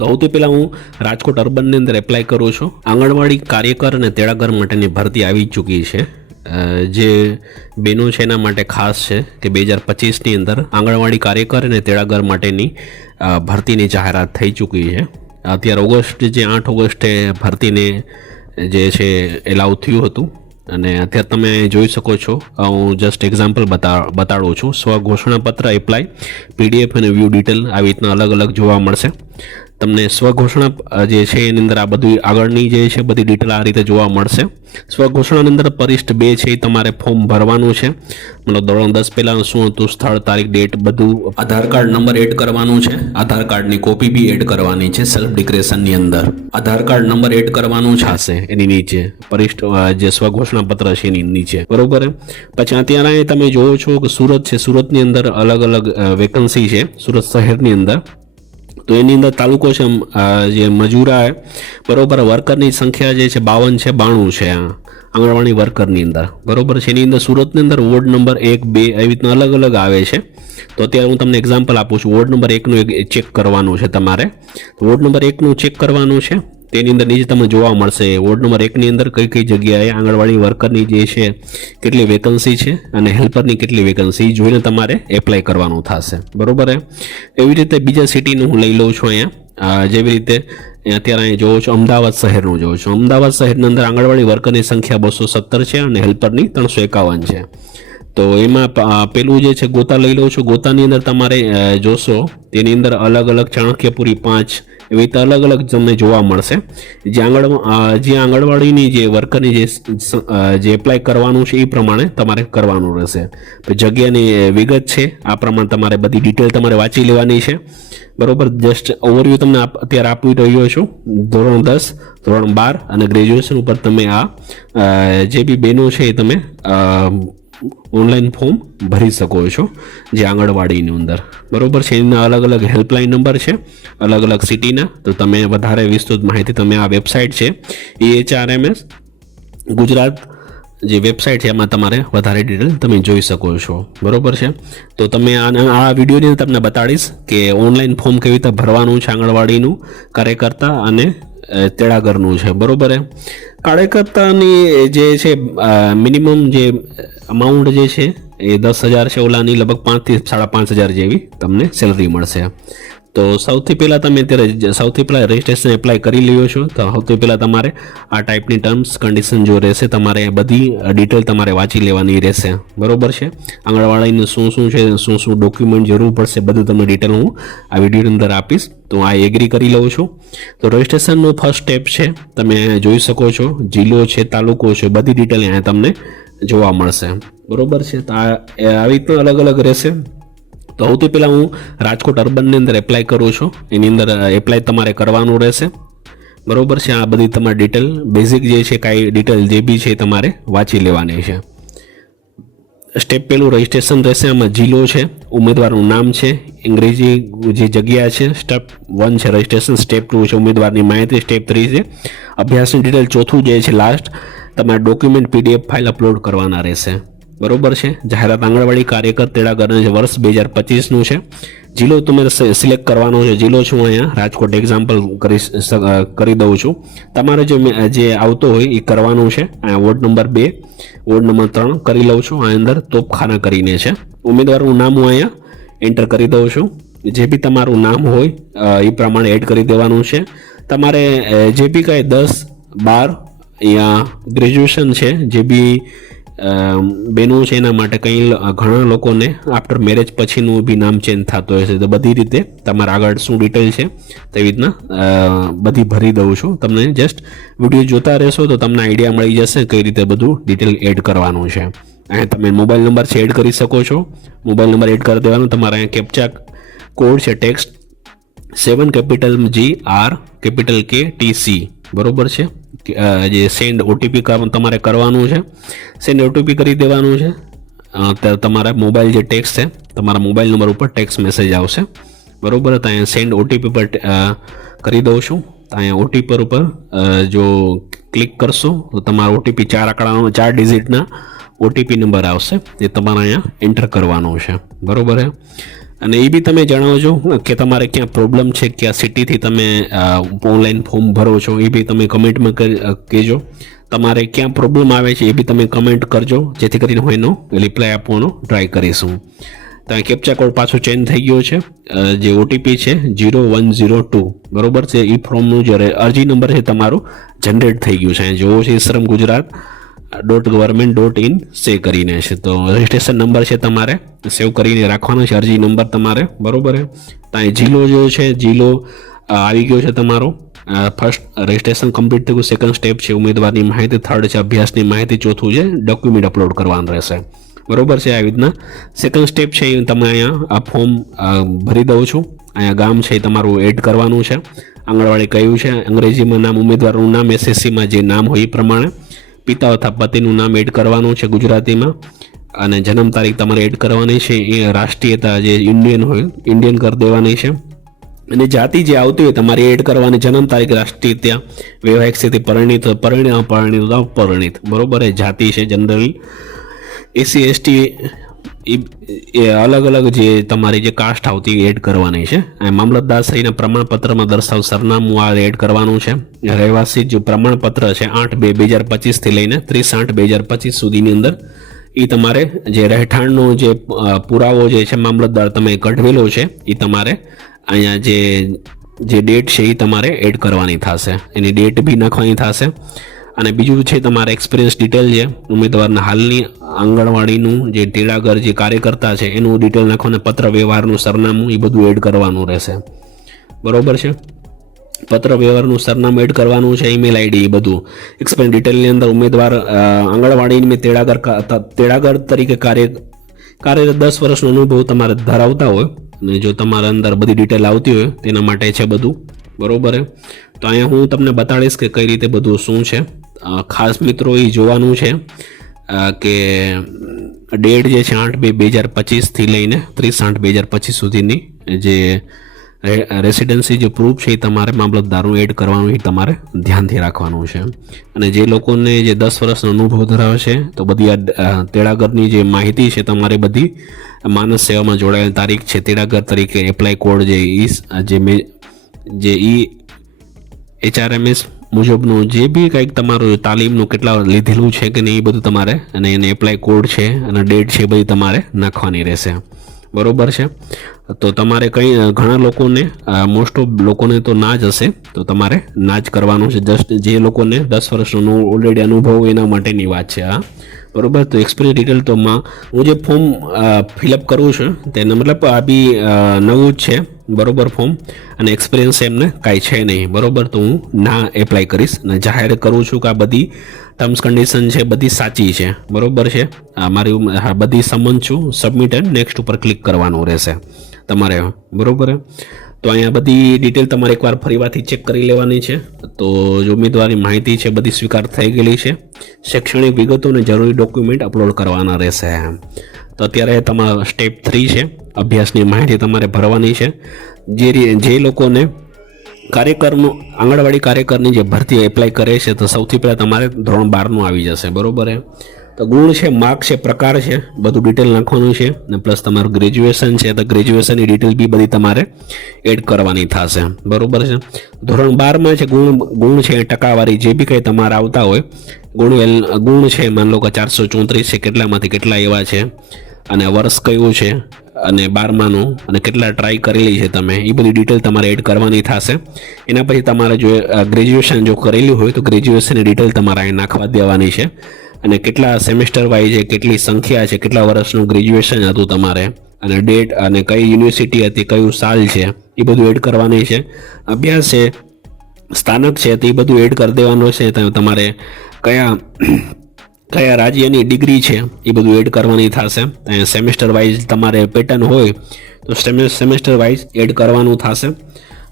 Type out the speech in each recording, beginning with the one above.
તો સૌથી પહેલાં હું રાજકોટ અર્બનની અંદર એપ્લાય કરું છું. આંગણવાડી કાર્યકર અને તેડાગર માટેની ભરતી આવી ચૂકી છે. જે બેનો છે એના માટે ખાસ છે કે 2025ની અંદર આંગણવાડી કાર્યકર અને તેડાગર માટેની ભરતીની જાહેરાત થઈ ચૂકી છે. અત્યારે ઓગસ્ટ જે 8 ઓગસ્ટે ભરતીને જે છે એલાઉ થયું હતું અને અત્યારે તમે જોઈ શકો છો. હું જસ્ટ એક્ઝામ્પલ બતાડું છું. સ્વઘોષણાપત્ર એપ્લાય PDF અને વ્યૂ ડિટેલ આવી રીતના અલગ અલગ જોવા મળશે તમને. સ્વઘોષણા જે છે એની અંદર આ બધી આગળની જે છે બધી ડિટેલ આ રીતે જોવા મળશે. સ્વઘોષણાની અંદર પરિશિષ્ટ 2 છે એ તમારે ફોર્મ ભરવાનું છે. મતલબ ધોરણ 10 પહેલાં શું હતું, સ્થળ, તારીખ, ડેટ બધું. આધાર કાર્ડ નંબર એડ કરવાનું છે. આધાર કાર્ડની કોપી બી એડ કરવાની છે. સેલ્ફ ડિક્લેરેશનની અંદર આધાર કાર્ડ નંબર એડ કરવાનું છે એની નીચે પરિશિષ્ટ જે સ્વઘોષણાપત્ર છે એની નીચે, બરોબર. પછી અત્યારે તમે જોવો છો કે સુરત છે. સુરતની અંદર અલગ અલગ વેકન્સી છે સુરત શહેરની અંદર. તો એની અંદર તાલુકો છે જે મજૂરા, બરોબર. વર્કરની સંખ્યા જે છે 52 છે, 92 છે આંગણવાડી વર્કરની અંદર, બરોબર છે. એની અંદર સુરતની અંદર વોર્ડ નંબર 1, 2 એવી રીતના અલગ અલગ આવે છે. તો અત્યારે હું તમને એક્ઝામ્પલ આપું છું. વોર્ડ નંબર 1નું ચેક કરવાનું છે તમારે. વોર્ડ નંબર 1નું ચેક કરવાનું છે. તેની અંદર નીચે તમને જોવા મળશે વોર્ડ નંબર 1ની અંદર કઈ કઈ જગ્યાએ આંગણવાડી વર્કરની જે છે કેટલી વેકન્સી છે અને હેલ્પરની કેટલી વેકન્સી જોઈને તમારે એપ્લાય કરવાનું થશે, બરોબર. એવી રીતે બીજા સિટીનું હું લઈ લઉં છું અહીંયા. જેવી રીતે અત્યારે અહીં જોવો છો અમદાવાદ શહેરનું જોવો છો. અમદાવાદ શહેરની અંદર આંગણવાડી વર્કરની સંખ્યા 217 છે અને હેલ્પરની 351 છે. તો એમાં પેલું જે છે ગોતા લઈ લઉં છું. ગોતાની અંદર તમારે જોશો તેની અંદર અલગ અલગ ચાણક્યપુરી 5 એવી રીતે અલગ અલગ તમને જોવા મળશે. જે આંગણવાડીની જે વર્કરની જે એપ્લાય કરવાનું છે એ પ્રમાણે તમારે કરવાનું રહેશે. જગ્યાની વિગત છે આ પ્રમાણે તમારે બધી ડિટેલ તમારે વાંચી લેવાની છે, બરોબર. જસ્ટ ઓવરવ્યૂ તમને અત્યારે આપી રહ્યો છું. ધોરણ 10, ધોરણ 12 અને ગ્રેજ્યુએશન ઉપર તમે આ જે બી બેનો છે એ તમે ઓનલાઈન ફોર્મ ભરી શકો છો જે આંગણવાડીની અંદર, બરોબર છે. એના અલગ અલગ હેલ્પલાઇન નંબર છે અલગ અલગ સિટીના. તો તમે વધારે વિસ્તૃત માહિતી તમે આ વેબસાઇટ છે EHRMS ગુજરાત જે વેબસાઇટ છે એમાં તમારે વધારે ડિટેલ તમે જોઈ શકો છો, બરોબર છે. તો તમે આ વિડીયોની અંદર તમને બતાડીશ કે ઓનલાઈન ફોર્મ કેવી રીતે ભરવાનું છે આંગણવાડીનું કાર્યકર્તા અને તેડાગરનું છે, બરોબર. કાર્યકર્તાની જે છે મિનિમમ જે અમાઉન્ટ જે છે એ 10,000 છે. ઓલાની લગભગ 5,000 થી 5,500 જેવી તમને સેલરી મળશે. તો સૌથી પહેલાં તમે અત્યારે રજિસ્ટ્રેશન એપ્લાય કરી લ્યો છો. તો સૌથી પહેલાં તમારે આ ટાઈપની ટર્મ્સ કન્ડિશન જો રહેશે તમારે બધી ડિટેલ તમારે વાંચી લેવાની રહેશે, બરોબર છે. આંગણવાડીનું શું છે, શું ડોક્યુમેન્ટ જરૂર પડશે બધું તમને ડિટેલ હું આ વિડીયોની અંદર આપીશ. તો આ એગ્રી કરી લઉં છું. તો રજિસ્ટ્રેશનનું ફર્સ્ટ સ્ટેપ છે તમે જોઈ શકો છો. જિલ્લો છે, તાલુકો છે, બધી ડિટેલ અહીંયા તમને જોવા મળશે, બરોબર છે. તો આવી રીતના અલગ અલગ રહેશે. તો સૌથી પહેલાં હું રાજકોટ અર્બનની અંદર એપ્લાય કરું છું. એની અંદર એપ્લાય તમારે કરવાનું રહેશે, બરોબર છે. આ બધી તમારી ડિટેલ બેઝિક જે છે કાંઈ ડિટેલ જે બી છે તમારે વાંચી લેવાની છે. સ્ટેપ પહેલું રજિસ્ટ્રેશન રહેશે. આમાં જિલ્લો છે, ઉમેદવારનું નામ છે, અંગ્રેજી જે જગ્યા છે. સ્ટેપ 1 છે રજિસ્ટ્રેશન. સ્ટેપ 2 છે ઉમેદવારની માહિતી. સ્ટેપ 3 છે અભ્યાસની ડિટેલ. ચોથું જે છે લાસ્ટ તમારે ડોક્યુમેન્ટ PDF ફાઇલ અપલોડ કરવાના રહેશે, બરોબર છે. જાહેરાત આંગણવાડી કાર્યકર તેડાગર જે વર્ષ 2025નું છે. જિલ્લો તમે સિલેક્ટ કરવાનો છે. જિલ્લો છું અહીંયા રાજકોટ એક્ઝામ્પલ કરી દઉં છું. તમારે જે આવતો હોય એ કરવાનું છે. અહીંયા વોર્ડ નંબર 2, વોર્ડ નંબર 3 કરી લઉં છું. આ અંદર તોપખાના કરીને છે. ઉમેદવારનું નામ હું અહીંયા એન્ટર કરી દઉં છું. જે બી તમારું નામ હોય એ પ્રમાણે એડ કરી દેવાનું છે. તમારે જે બી કાંઈ 10, 12 અહીંયા ગ્રેજ્યુએશન છે જે બી બેનું છે એના માટે કંઈ ઘણા લોકોને આફ્ટર મેરેજ પછીનું બી નામ ચેન્જ થતું હોય છે. તો બધી રીતે તમારા આગળ શું ડિટેલ છે તેવી રીતના બધી ભરી દઉં છું. તમને જસ્ટ વિડીયો જોતા રહેશો તો તમને આઈડિયા મળી જશે કઈ રીતે બધું ડિટેલ એડ કરવાનું છે. અહીંયા તમે મોબાઈલ નંબર છે એડ કરી શકો છો. મોબાઈલ નંબર એડ કરી દેવાનો. તમારે અહીંયા કેપ્ચા કોડ છે text 7 capital GR capital KTC, બરોબર છે. જે સેન્ડ OTP તમારે કરવાનું છે. સેન્ડ OTP કરી દેવાનું છે. ત્યારે તમારા મોબાઈલ જે ટેક્સ્ટ છે તમારા મોબાઈલ નંબર ઉપર ટેક્સ્ટ મેસેજ આવશે, બરોબર. તો અહીંયા સેન્ડ OTP પર કરી દઉં છું. તો અહીંયા OTP ઉપર જો ક્લિક કરશો તો તમારો OTP 4 ડિજિટના OTP નંબર આવશે. એ તમારે અહીંયા એન્ટર કરવાનો છે, બરોબર છે. અને એ બી તમે જણાવજો કે તમારે ક્યાં પ્રોબ્લેમ છે, ક્યાં સિટીથી તમે ઓનલાઈન ફોર્મ ભરો છો, એ બી તમે કમેન્ટમાં કહેજો. તમારે ક્યાં પ્રોબ્લેમ આવે છે એ બી તમે કમેન્ટ કરજો, જેથી કરીને હું એનો રિપ્લાય આપવાનો ટ્રાય કરીશું. તમે કેપ્ચા કોડ પાછો ચેન્જ થઈ ગયો છે, જે ઓટીપી છે 0102, બરોબર છે. ઈ ફોર્મનું જે અરજી નંબર છે તમારું જનરેટ થઈ ગયું છે, જોવો છે ishramgujarat.government.in સે કરીને છે. તો રજિસ્ટ્રેશન નંબર છે તમારે સેવ કરીને રાખવાનો છે, અરજી નંબર તમારે, બરોબર છે. ત્યાં જિલ્લો જો છે, જિલ્લો આવી ગયો છે તમારો. ફર્સ્ટ રજિસ્ટ્રેશન કમ્પ્લીટ થયું, સેકન્ડ સ્ટેપ છે ઉમેદવારની માહિતી, થર્ડ છે અભ્યાસની માહિતી, ચોથું છે ડોક્યુમેન્ટ અપલોડ કરવાનું રહેશે, બરોબર છે. આવી રીતના સેકન્ડ સ્ટેપ છે એ તમે અહીંયા આ ફોર્મ ભરી દઉં છું. અહીંયા ગામ છે એ તમારું એડ કરવાનું છે, આંગણવાડી કયું છે, અંગ્રેજીમાં નામ, ઉમેદવારનું નામ, એસએસસીમાં જે નામ હોય એ પ્રમાણે, પિતા અથવા પતિનું નામ એડ કરવાનું છે ગુજરાતીમાં, અને જન્મ તારીખ તમારે એડ કરવાની છે. એ રાષ્ટ્રીયતા જે ઇન્ડિયન હોય ઇન્ડિયન કરી દેવાની છે, અને જાતિ જે આવતી હોય તમારી એડ કરવાની, જન્મ તારીખ, રાષ્ટ્રીયતા, વૈવાહિક સ્થિતિ, પરિણીત, અપરિણીત, બરોબર. એ જાતિ છે જનરલી. એસસી એસટી એ અલગ અલગ જે તમારી જે કાસ્ટ આવતી એડ કરવાની છે. મામલતદારશ્રીના પ્રમાણપત્રમાં દર્શાવ સરનામું આ એડ કરવાનું છે. રહેવાસી જે પ્રમાણપત્ર છે 8/2/2025 લઈને 30/8/2025 સુધીની અંદર એ તમારે જે રહેઠાણનો જે પુરાવો જે છે મામલતદાર તમે કઢવેલો છે એ તમારે અહીંયા જે ડેટ છે એ તમારે એડ કરવાની થશે, એની ડેટ બી નાખવાની થશે. અને બીજું છે તમારે એક્સપિરિયન્સ ડિટેલ છે, ઉમેદવારના હાલની આંગણવાડીનું જે તેડાગર જે કાર્યકર્તા છે એનું ડિટેલ નાખવાનું, પત્ર વ્યવહારનું સરનામું એ બધું એડ કરવાનું રહેશે, બરોબર છે. પત્ર વ્યવહારનું સરનામું એડ કરવાનું છે, ઈમેલ આઈડી, એ બધું એક્સપિરિયન્સ ડિટેલની અંદર ઉમેદવાર આંગણવાડીની તેડાગર તરીકે કાર્યરત 10 વર્ષનો અનુભવ તમારે ધરાવતા હોય, અને જો તમારા અંદર બધી ડિટેલ આવતી હોય તેના માટે છે બધું, બરોબર છે. તો અહીંયા હું તમને બતાડીશ કે કઈ રીતે બધું શું છે. ખાસ મિત્રો એ જોવાનું છે કે ડેટ જે છે 8/2/2025 લઈને 30/8/2025 સુધીની જે રેસિડેન્સી જે પ્રૂફ છે એ તમારે મામલતદારનું એડ કરવાનું, એ તમારે ધ્યાનથી રાખવાનું છે. અને જે લોકોને જે 10 વર્ષનો અનુભવ ધરાવે છે તો બધી આ તેડાગરની જે માહિતી છે તમારે બધી માનસ સેવામાં જોડાયેલ તારીખ છે, તેડાગર તરીકે એપ્લાય કોડ જે HRMS મુજબનું જે બી કંઈક તમારું તાલીમનું કેટલા લીધેલું છે કે નહીં એ બધું તમારે, અને એને એપ્લાય કોડ છે અને ડેટ છે બધી તમારે નાખવાની રહેશે, બરોબર છે. તો તમારે ઘણા લોકોને, મોસ્ટ ઓફ લોકોને તો ના જ હશે, તો તમારે ના જ કરવાનું છે. જસ્ટ જે લોકોને 10 વર્ષનો ઓલરેડી અનુભવ એના માટેની વાત છે આ, બરોબર. તો એક્સપિરિયન્સ ડિટેલ તો હું જે ફોર્મ ફિલઅપ કરું છું તેને મતલબ આ બી નવું જ છે, બરોબર ફોર્મ, અને એક્સપિરિયન્સ એમને કાંઈ છે નહીં, બરોબર. તો હું ના એપ્લાય કરીશ અને જાહેર કરું છું કે આ બધી ટર્મ્સ કન્ડિશન છે બધી સાચી છે, બરોબર છે. મારી બધી સમજ છું, સબમિટ એન્ડ નેક્સ્ટ ઉપર ક્લિક કરવાનું રહેશે તમારે, બરોબર. તો અહીંયા બધી ડિટેલ તમારે એકવાર ફરીવારથી ચેક કરી લેવાની છે. તો જો ઉમેદવારની માહિતી છે બધી સ્વીકાર થઈ ગયેલી છે, શૈક્ષણિક વિગતો અને જરૂરી ડોક્યુમેન્ટ અપલોડ કરવાના રહેશે. તો અત્યારે તમારા સ્ટેપ 3 છે, અભ્યાસની માહિતી તમારે ભરવાની છે. જે લોકોને આંગણવાડી કાર્યકરની જે ભરતી એપ્લાય કરે છે તો સૌથી પહેલાં તમારે ધોરણ 12નું આવી જશે, બરોબર. તો ગુણ છે, માર્ક છે, પ્રકાર છે, બધું ડિટેલ નાખવાનું છે. અને પ્લસ તમારું ગ્રેજ્યુએશન છે તો ગ્રેજ્યુએશનની ડિટેલ બી બધી તમારે એડ કરવાની થશે, બરોબર છે. ધોરણ 12માં છે ગુણ છે, ટકાવારી જે બી કંઈ તમારે આવતા હોય, ગુણ છે માન લો કે 434 છે, કેટલામાંથી કેટલા એવા છે, અને વર્ષ કયું છે, અને 12માનું, અને કેટલા ટ્રાય કરેલી છે તમે, એ બધી ડિટેલ તમારે એડ કરવાની થશે. એના પછી તમારે જો ગ્રેજ્યુએશન જો કરેલું હોય તો ગ્રેજ્યુએશનની ડિટેલ તમારે અહીં નાખવા દેવાની છે, અને કેટલા સેમેસ્ટર વાઇઝ છે, કેટલી સંખ્યા છે, કેટલા વર્ષનું ગ્રેજ્યુએશન હતું તમારે, અને ડેટ, અને કઈ યુનિવર્સિટી હતી, કયું સાલ છે, એ બધું એડ કરવાની છે. અભ્યાસ છે, સ્થાનક છે, તો એ બધું એડ કરી દેવાનું છે. તમારે કયા રાજ્યની ડિગ્રી છે એ બધું એડ કરવાની થશે. સેમેસ્ટર વાઇઝ તમારે પેટર્ન હોય તો સેમેસ્ટર વાઇઝ એડ કરવાનું થશે,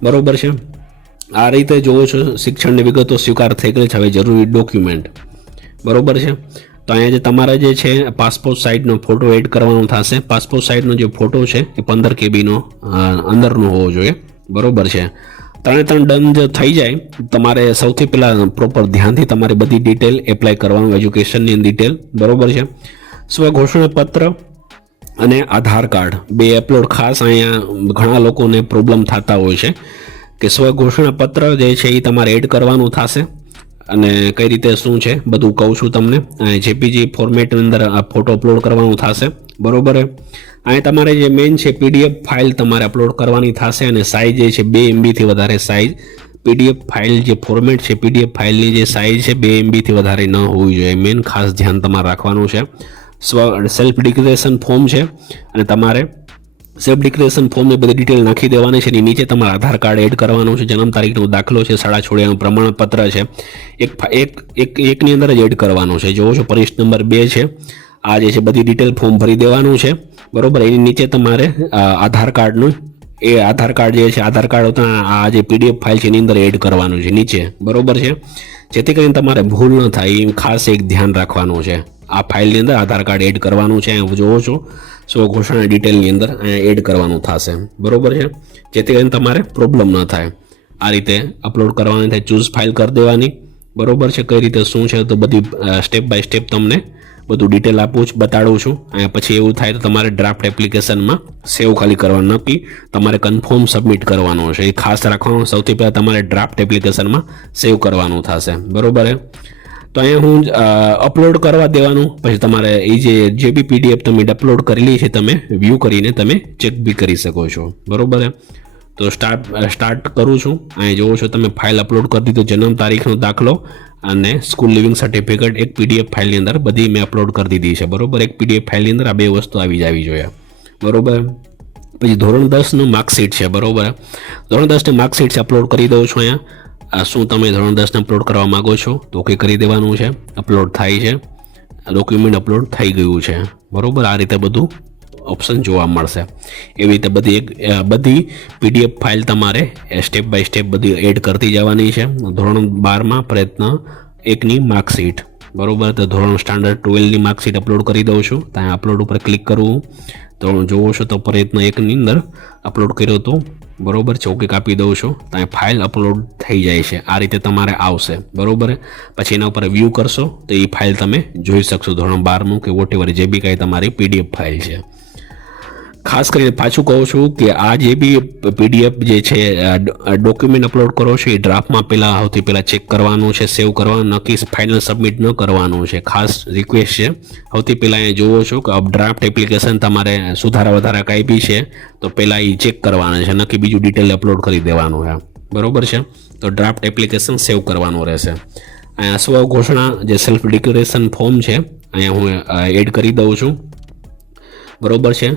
બરોબર છે. આ રીતે જોવો છો શિક્ષણની વિગતો સ્વીકાર થઈ ગઈ છે. હવે જરૂરી ડોક્યુમેન્ટ, બરોબર છે. તો અહીંયા જે તમારા જે છે પાસપોર્ટ સાઇઝનો ફોટો એડ કરવાનો થશે. પાસપોર્ટ સાઇઝનો જે ફોટો છે એ 15 KB અંદરનો હોવો જોઈએ, બરોબર છે. 3 ડન જો થઈ જાય તમારે સૌથી પહેલાં પ્રોપર ધ્યાનથી તમારે બધી ડિટેલ એપ્લાય કરવાનું, એજ્યુકેશનની ડિટેલ, બરોબર છે. સ્વ ઘોષણા પત્ર અને આધાર કાર્ડ બે અપલોડ ખાસ અહીંયા ઘણા લોકોને પ્રોબ્લેમ થતા હોય છે કે સ્વઘોષણા પત્ર જે છે એ તમારે એડ કરવાનું થશે અને કઈ રીતે શું છે બધું કહું છું તમને. જેપીજી ફોર્મેટની અંદર આ ફોટો અપલોડ કરવાનું થશે, બરોબર. અહીં તમારે જે મેઇન છે પીડીએફ ફાઇલ તમારે અપલોડ કરવાની થશે અને સાઇઝ જે છે 2 MB થી વધારે સાઇઝ પીડીએફ ફાઇલ જે ફોર્મેટ છે પીડીએફ ફાઇલની જે સાઇઝ છે 2 MB થી વધારે ન હોવી જોઈએ. મેઇન ખાસ ધ્યાન તમારે રાખવાનું છે. સેલ્ફ ડિક્લેરેશન ફોર્મ છે અને તમારે સેલ્ફ ડિક્લેરેશન ફોર્મની બધી ડિટેલ નાખી દેવાની છે. એની નીચે તમારે આધાર કાર્ડ એડ કરવાનું છે, જન્મ તારીખનો દાખલો છે, શાળા છોડ્યાનું પ્રમાણપત્ર છે, એકની અંદર જ એડ કરવાનું છે. જોવો છો પરિશિષ્ટ નંબર 2 છે. આ જે છે બધી ડિટેલ ફોર્મ ભરી દેવાનું છે, બરોબર. એની નીચે તમારે આધાર કાર્ડનું આધાર કાર્ડ જે છે આધાર કાર્ડ આ જે પીડીએફ ફાઇલ છે એની અંદર એડ કરવાનું છે નીચે, બરોબર છે. જેથી કરીને તમારે ભૂલ ન થાય એ ખાસ એક ધ્યાન રાખવાનું છે. આ ફાઇલની અંદર આધાર કાર્ડ એડ કરવાનું છે. જોવો છો સ્વઘોષણા ડિટેલની અંદર એડ કરવાનું થશે, બરોબર છે. જેથી કરીને તમારે પ્રોબ્લેમ ન થાય. આ રીતે અપલોડ કરવાની થાય, ચૂઝ ફાઇલ કરી દેવાની, બરોબર છે. કઈ રીતે શું છે તો બધી સ્ટેપ બાય સ્ટેપ તમને બધું ડિટેલ બતાડું છું. અને પછી એવું થાય તો તમારે ડ્રાફ્ટ એપ્લિકેશનમાં સેવ ખાલી કરવાનું, નક્કી તમારે કન્ફર્મ સબમિટ કરવાનું છે. એ ખાસ રાખવાનું. સૌથી પહેલાં તમારે ડ્રાફ્ટ એપ્લિકેશનમાં સેવ કરવાનું થશે, બરોબર છે. તો અહીંયા હું અપલોડ કરવા દેવાનું, પછી તમારે એ જે બી પીડીએફ તમે અપલોડ કરેલી છે તમે વ્યૂ કરીને તમે ચેક બી કરી શકો છો, બરોબર છે. તો સ્ટાર્ટ કરું છું. અહીં જોવો છો તમે ફાઇલ અપલોડ કરી દીધો, જન્મ તારીખનો દાખલો અને સ્કૂલ લિવિંગ સર્ટિફિકેટ એક પીડીએફ ફાઇલની અંદર બધી મેં અપલોડ કરી દીધી છે, બરોબર. એક પીડીએફ ફાઇલની અંદર આ બે વસ્તુ આવી જવી જોઈએ, બરોબર. પછી ધોરણ 10નું માર્કશીટ છે, બરોબર. ધોરણ 10ની માર્કશીટ છે અપલોડ કરી દઉં છું. અહીંયા શું તમે ધોરણ 10ને અપલોડ કરવા માગો છો તો ઓકે કરી દેવાનું છે. અપલોડ થાય છે, ડોક્યુમેન્ટ અપલોડ થઈ ગયું છે, બરોબર. આ રીતે બધું ઓપ્શન જોવા મળશે. એવી રીતે બધી પીડીએફ ફાઇલ તમારે સ્ટેપ બાય સ્ટેપ બધી એડ કરતી જવાની છે. ધોરણ 12માં પ્રયત્ન 1ની માર્કશીટ, બરોબર. તો ધોરણ સ્ટાન્ડર્ડ 12ની માર્કશીટ અપલોડ કરી દઉં છું. ત્યાં અપલોડ ઉપર ક્લિક કરવું તો જોવો છો તો પ્રયત્ન 1ની અંદર અપલોડ કર્યો હતો, બરોબર છે. ઓકે કાપી દઉં છું. ત્યાં ફાઇલ અપલોડ થઈ જાય છે. આ રીતે તમારે આવશે, બરોબર. પછી એના ઉપર વ્યૂ કરશો તો એ ફાઇલ તમે જોઈ શકશો, ધોરણ 12નું કે વોટેવર જે બી કાંઈ તમારી પીડીએફ ફાઇલ છે. ખાસ કરીને પાછું કહું છું કે આ જે બી પીડીએફ જે છે ડોક્યુમેન્ટ અપલોડ કરો છો એ ડ્રાફ્ટમાં સૌથી પહેલાં ચેક કરવાનું છે, સેવ કરવાનું, નક્કી ફાઇનલ સબમિટ ન કરવાનું છે. ખાસ રિક્વેસ્ટ છે. સૌથી પહેલાં એ જોવો છો કે ડ્રાફ્ટ એપ્લિકેશન તમારે સુધારા વધારા કાંઈ બી છે તો પહેલાં એ ચેક કરવાના છે, નક્કી બીજું ડિટેલ અપલોડ કરી દેવાનું છે, બરોબર છે. તો ડ્રાફ્ટ એપ્લિકેશન સેવ કરવાનું રહેશે. અહીંયા સ્વઘોષણા જે સેલ્ફ ડિક્લેરેશન ફોર્મ છે અહીંયા હું એડ કરી દઉં છું, બરોબર છે.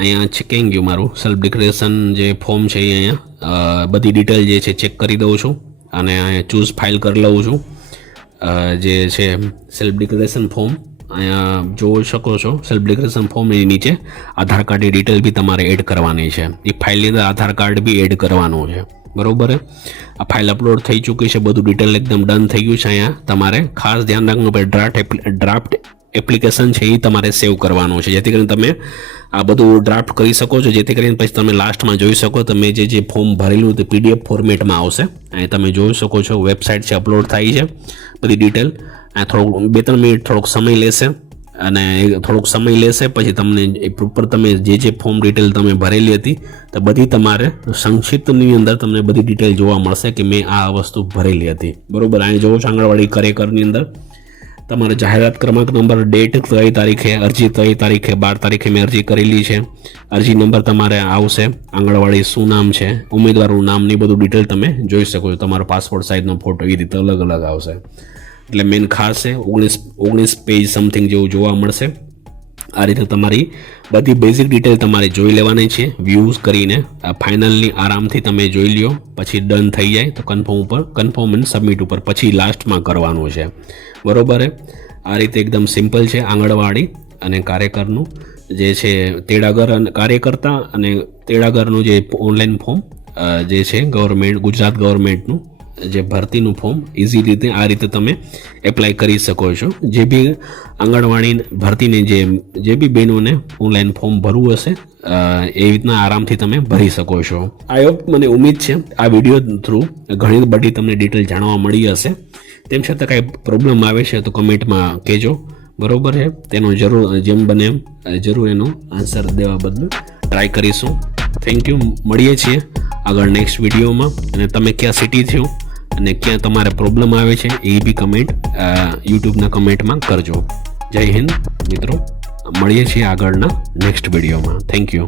અહીંયા ચેકિંગ ગયું મારું સેલ્ફ ડિક્લેરેશન જે ફોર્મ છે એ અહીંયા બધી ડિટેલ જે છે ચેક કરી દઉં છું અને અહીંયા ચૂઝ ફાઇલ કરી લઉં છું. જે છે સેલ્ફ ડિક્લેરેશન ફોર્મ અહીંયા જોઈ શકો છો. સેલ્ફ ડિક્લેરેશન ફોર્મની નીચે આધાર કાર્ડની ડિટેલ બી તમારે એડ કરવાની છે. એ ફાઇલની અંદર આધાર કાર્ડ બી એડ કરવાનું છે, બરોબર. આ ફાઇલ અપલોડ થઈ ચૂકી છે, બધું ડિટેલ એકદમ ડન થઈ ગયું છે. અહીંયા તમારે ખાસ ધ્યાન રાખવું પડે ડ્રાફ્ટ એપ્લિકેશન છે એ તમારે સેવ કરવાનું છે, જેથી કરીને તમે આ બધું ડ્રાફ્ટ કરી શકો છો. જેથી કરીને પછી તમે લાસ્ટમાં જોઈ શકો તમે જે ફોર્મ ભરેલું તે પીડીએફ ફોર્મેટમાં આવશે. અહીં તમે જોઈ શકો છો વેબસાઇટ છે, અપલોડ થાય છે બધી ડિટેલ. આ થોડુંક 2-3 મિનિટ થોડોક સમય લેશે અને થોડોક સમય લેશે પછી તમને એ પ્રોપર તમે જે ફોર્મ ડિટેલ તમે ભરેલી હતી તો બધી તમારે સંક્ષિપ્તની અંદર તમને બધી ડિટેલ જોવા મળશે કે મેં આ વસ્તુ ભરેલી હતી, બરોબર. અહીં જોવો છો આંગણવાડી કાર્યકરની અંદર તમારે જાહેરાત ક્રમાંક નંબર, ડેટ કઈ તારીખે, અરજી કઈ તારીખે, 12 તારીખે મેં અરજી કરેલી છે, અરજી નંબર તમારે આવશે, આંગણવાડી શું નામ છે, ઉમેદવારનું નામની બધું ડિટેલ તમે જોઈ શકો છો. તમારો પાસપોર્ટ સાઇઝનો ફોટો એ રીતે અલગ અલગ આવશે. એટલે મેન ખાસ છે 19 પેજ સમથિંગ જેવું જોવા મળશે. આ રીતે તમારી બધી બેઝિક ડિટેલ તમારે જોઈ લેવાની છે. વ્યૂઝ કરીને ફાઇનલની આરામથી તમે જોઈ લ્યો. પછી ડન થઈ જાય તો કન્ફર્મ અને સબમિટ ઉપર પછી લાસ્ટમાં કરવાનું છે, બરોબર. આ રીતે એકદમ સિમ્પલ છે. આંગણવાડી અને કાર્યકરનું જે છે તેડાગર અને કાર્યકર્તા અને તેડાગરનું જે ઓનલાઈન ફોર્મ જે છે ગુજરાત ગવર્મેન્ટનું જે ભરતીનું ફોર્મ ઇઝી રીતે આ રીતે તમે એપ્લાય કરી શકો છો. જે બી આંગણવાડી ભરતીને જે બી બહેનોને ઓનલાઈન ફોર્મ ભરવું હશે એ રીતના આરામથી તમે ભરી શકો છો. આઈ હોપ, મને ઉમ્મીદ છે આ વિડીયો થ્રુ ઘણી બધી તમને ડિટેલ જાણવા મળી હશે. તેમ છતાં કાંઈ પ્રોબ્લેમ આવે છે તો કમેન્ટમાં કહેજો. બરોબર છે, તેનો જરૂર જેમ બને એમ જરૂર એનો આન્સર દેવા બદલ ટ્રાય કરીશું. Thank you. મળીએ છીએ આગળ નેક્સ્ટ વિડીયોમાં. અને તમે ક્યાં સિટી થયો અને ક્યાં તમારે પ્રોબ્લેમ આવે છે એ બી કમેન્ટ યુટ્યુબના કમેન્ટમાં કરજો. જય હિન્દ મિત્રો. મળીએ છીએ આગળના નેક્સ્ટ વિડીયોમાં. Thank you.